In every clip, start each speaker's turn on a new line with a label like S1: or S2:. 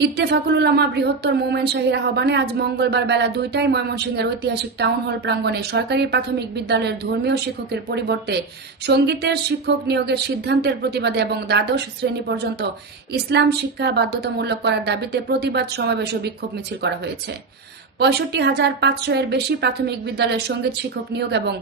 S1: ইত্তেফাকুল উলামা বৃহত্তর মোমেন শাহীর আহ্বানে আজ মঙ্গলবার বেলা দুইটায় ময়মনসিংহের ঐতিহাসিক টাউন হল প্রাঙ্গণে সরকারি প্রাথমিক বিদ্যালয়ের ধর্মীয় শিক্ষকের পরিবর্তে সঙ্গীতের শিক্ষক নিয়োগের সিদ্ধান্তের প্রতিবাদে এবং দ্বাদশ শ্রেণি পর্যন্ত ইসলাম শিক্ষা বাধ্যতামূলক করার দাবিতে প্রতিবাদ সমাবেশ ও বিক্ষোভ মিছিল করা হয়েছে। পঁয়ষট্টি হাজার পাঁচশো এর বেশি প্রাথমিক বিদ্যালয়ের সংগীত শিক্ষক নিয়োগ এবং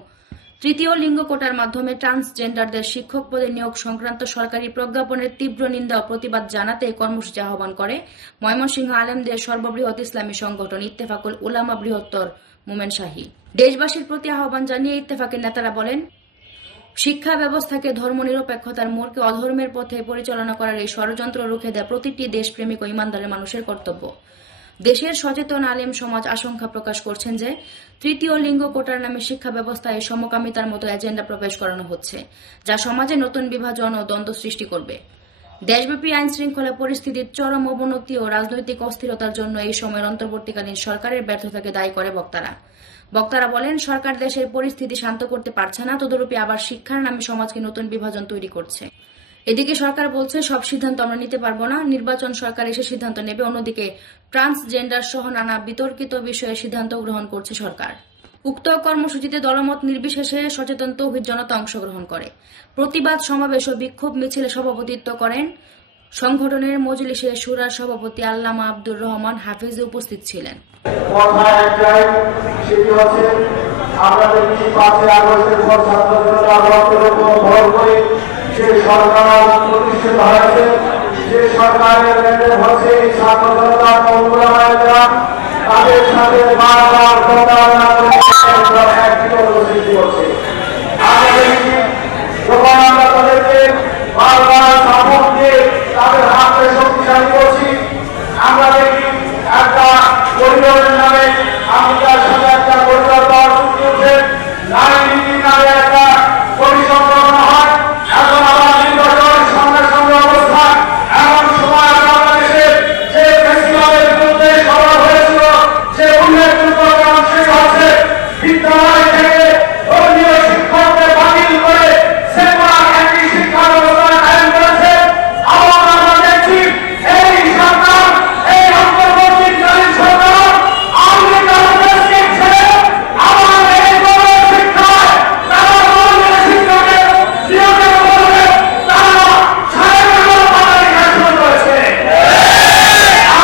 S1: তৃতীয় লিঙ্গ কোটার মাধ্যমে ট্রান্সজেন্ডারদের শিক্ষক পদে নিয়োগ সংক্রান্ত সরকারি প্রজ্ঞাপনের তীব্র নিন্দা ও প্রতিবাদ জানাতে এই কর্মসূচি আহ্বান করে ময়মনসিংহ আলেমদের সর্ববৃহৎ ইসলামী সংগঠন ইত্তেফাকুল উলামা বৃহত্তর মোমেন শাহী। দেশবাসীর প্রতি আহ্বান জানিয়ে ইত্তেফাকের নেতারা বলেন, শিক্ষা ব্যবস্থাকে ধর্মনিরপেক্ষতার মোড়কে অধর্মের পথে পরিচালনা করার এই ষড়যন্ত্র রুখে দেয় প্রতিটি দেশপ্রেমিক ও ইমানদারের মানুষের কর্তব্য। দেশের সচেতন আলেম সমাজ আশঙ্কা প্রকাশ করছেন যে তৃতীয় লিঙ্গ কোটার নামে শিক্ষা ব্যবস্থায় সমকামিতার মতো এজেন্ডা প্রবেশ করানো হচ্ছে, যা সমাজে নতুন বিভাজন ও দ্বন্দ্ব সৃষ্টি করবে। দেশব্যাপী আইন শৃঙ্খলা পরিস্থিতির চরম অবনতি ও রাজনৈতিক অস্থিরতার জন্য এই সময়ের অন্তর্বর্তীকালীন সরকারের ব্যর্থতাকে দায়ী করে বক্তারা। বক্তারা বলেন, সরকার দেশের পরিস্থিতি শান্ত করতে পারছে না, তদরূপে আবার শিক্ষার নামে সমাজকে নতুন বিভাজন তৈরি করছে। এদিকে সরকার বলছে, সব সিদ্ধান্ত আমরা নিতে পারব না। নির্বাচন সরকার এসে সিদ্ধান্ত নেবে। অন্যদিকে ট্রান্সজেন্ডার সহ নানা বিতর্কিত বিষয়ে সিদ্ধান্ত গ্রহণ করছে সরকার। উক্ত কর্মসূচিতে দলমত নির্বিশেষে সচেতন তৌহিদ জনতা অংশগ্রহণ করে। প্রতিবাদ সমাবেশ ও বিক্ষোভ মিছিলে সভাপতিত্ব করেন সংগঠনের মজলিসে সুরার সভাপতি আল্লামা আব্দুর রহমান হাফিজ উপস্থিত ছিলেন।
S2: আমরা বারবার